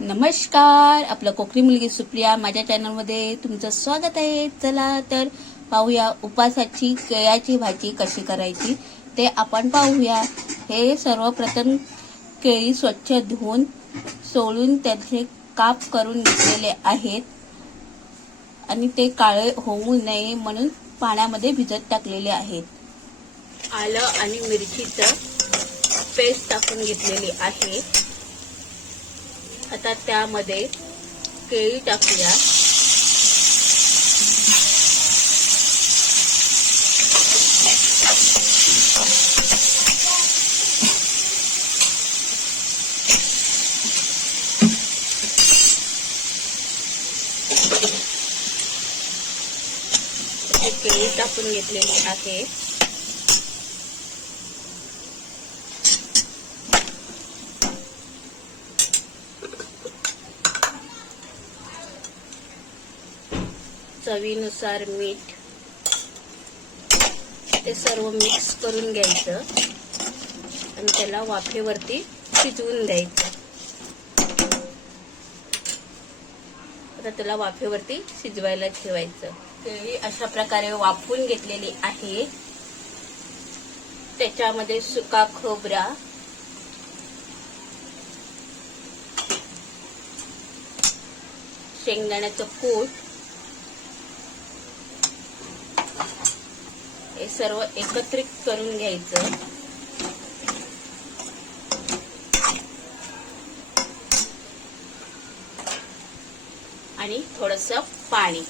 नमस्कार आपलं कोकणी मुलगी सुप्रिया माझ्या चॅनलमध्ये तुमचं स्वागत आहे. चला तर पाहूया उपासाची केळ्याची भाजी कशी करायची ते आपण पाहूया. हे सर्वप्रथम केळी स्वच्छ धुवून सोलून त्याचे काप करून घेतलेले आहेत. आणि ते काळे होऊ नये म्हणून पाण्यामध्ये भिजत टाकलेले आहेत. आलं आणि मिरचीचं पेस्ट टाकून घेतलेली आहे. आता त्यामध्ये केळी टाकूया. हे केळी टाकून घेतलेली आहे. चवीनुसार मीठ. ते सर्व मिक्स करून घ्यायचं. आणि त्याला वाफेवरती शिजवून द्यायचं. आता त्याला वाफेवरती शिजवायला ठेवायचं. केळी अशा प्रकारे वाफवून घेतलेली आहे. त्याच्यामध्ये सुका खोबरा. शेंगदाण्याचं कूट. हे सर्व एकत्रित करून घ्यायचं. आणि थोडस पाणी.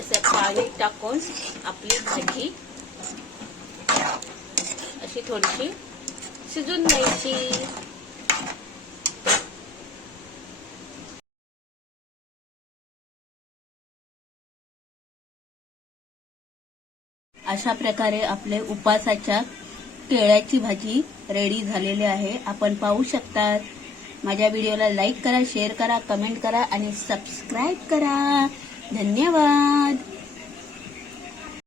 असं पाणी टाकून आपली भाजी अशी थोडीशी शिजून द्यायची अशा प्रकारे आपले उपासाच्या केळ्याची भाजी रेडी झालेली आहे. आपण पाहू शकतात. माझ्या व्हिडिओला लाईक करा शेअर करा कमेंट करा आणि सबस्क्राईब करा. धन्यवाद.